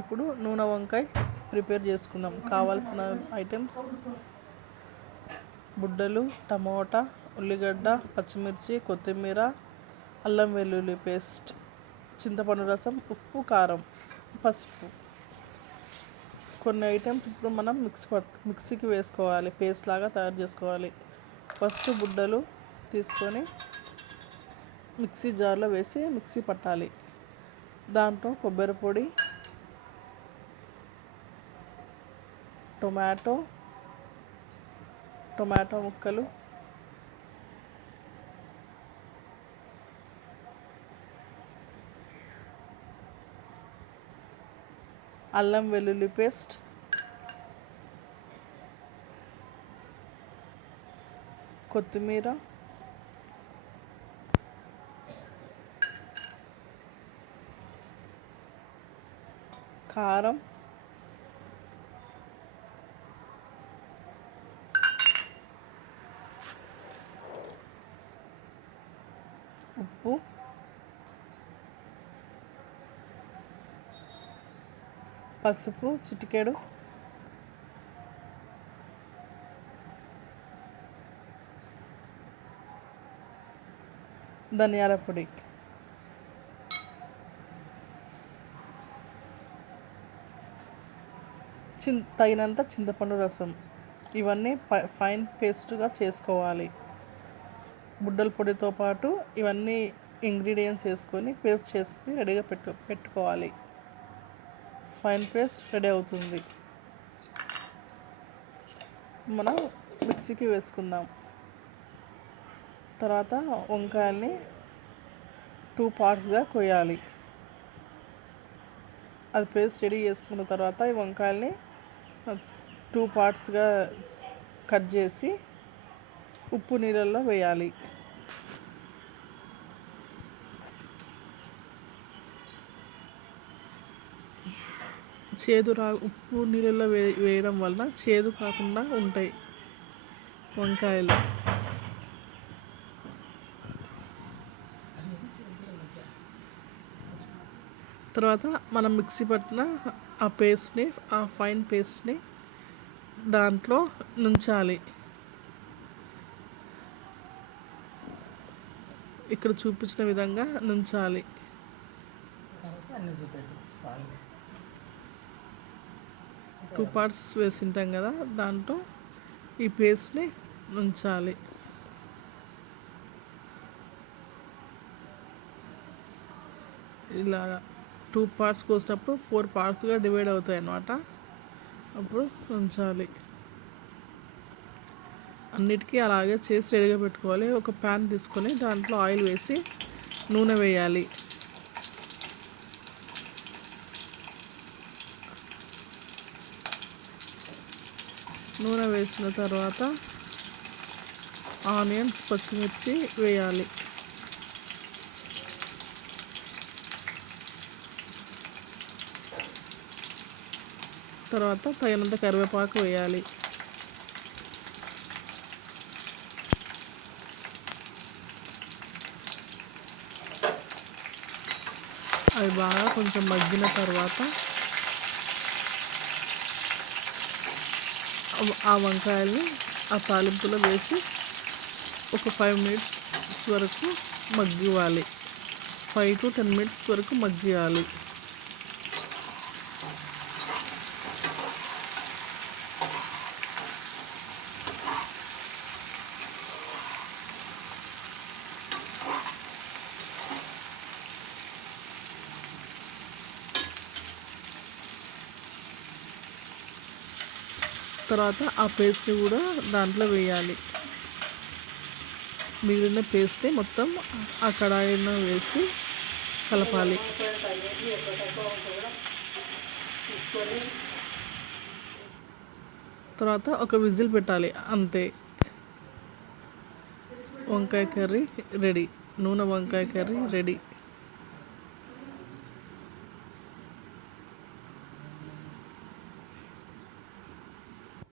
ఇప్పుడు నూనె వంకాయ ప్రిపేర్ చేసుకుందాం. కావాల్సిన ఐటమ్స్: బుడ్డలు, టమోటా, ఉల్లిగడ్డ, పచ్చిమిర్చి, కొత్తిమీర, అల్లం వెల్లుల్లి పేస్ట్, చింతపండు రసం, ఉప్పు, కారం, పసుపు. కొన్ని ఐటమ్స్ ఇప్పుడు మనం మిక్సీకి వేసుకోవాలి, పేస్ట్ లాగా తయారు చేసుకోవాలి. ఫస్ట్ బుడ్డలు తీసుకొని మిక్సీ జార్లో వేసి మిక్సీ పట్టాలి. దాంట్లో కొబ్బరి పొడి, టొమాటో ముక్కలు, అల్లం వెల్లుల్లి పేస్ట్, కొత్తిమీర, కారం, ఉప్పు, పసుపు చిటికెడు, ధనియాల పొడి. తగినంత చింతపండు రసం. ఇవన్నీ ఫైన్ పేస్ట్గా చేసుకోవాలి. బుడ్డల పొడితో పాటు ఇవన్నీ ఇంగ్రీడియంట్స్ వేసుకొని పేస్ట్ చేసి రెడీగా పెట్టుకోవాలి. ఫైన్ పేస్ట్ రెడీ అవుతుంది. మనం మిక్సీకి వేసుకుందాం. తర్వాత వంకాయల్ని 2 పార్ట్స్గా కోయాలి. అది పేస్ట్ రెడీ చేసుకున్న తర్వాత ఈ వంకాయల్ని 2 పార్ట్స్గా కట్ చేసి ఉప్పు నీళ్ళల్లో వేయాలి. ఉప్పు నీళ్ళల్లో వేయడం వల్ల చేదు కాకుండా ఉంటాయి వంకాయలు. తర్వాత మనం మిక్సీ పట్టిన ఆ ఫైన్ పేస్ట్ని దాంట్లో నుంచాలి. ఇక్కడ చూపించిన విధంగా నుంచాలి. 2 పార్ట్స్ వేసింటాం కదా, దాంట్లో ఈ పేస్ట్ని ఉంచాలి. ఇలాగా 2 పార్ట్స్ కోసినప్పుడు 4 పార్ట్స్గా డివైడ్ అవుతాయి అన్నమాట. అప్పుడు ఉంచాలి. అన్నిటికీ అలాగే చేసి రెడీగా పెట్టుకోవాలి. ఒక ప్యాన్ తీసుకొని దాంట్లో ఆయిల్ వేసి నూనె వేయాలి. నూనె వేసిన తర్వాత ఆనియన్స్, పచ్చిమిర్చి వేయాలి. తర్వాత తగినంత కరివేపాకు వేయాలి. అవి బాగా కొంచెం మగ్గిన తర్వాత ఆ వంకాయల్ని ఆ తాలింపులో వేసి ఒక 5 మినిట్స్ వరకు మగ్గివ్వాలి. 5 to 10 మినిట్స్ వరకు మగ్గియాలి. తర్వాత ఆ పేస్ట్ని కూడా దాంట్లో వేయాలి. మిగిలిన పేస్ట్ని మొత్తం ఆ కడాయిలో వేసి కలపాలి. తర్వాత ఒక విజిల్ పెట్టాలి, అంతే. వంకాయ కర్రీ రెడీ. నూనె వంకాయ కర్రీ రెడీ.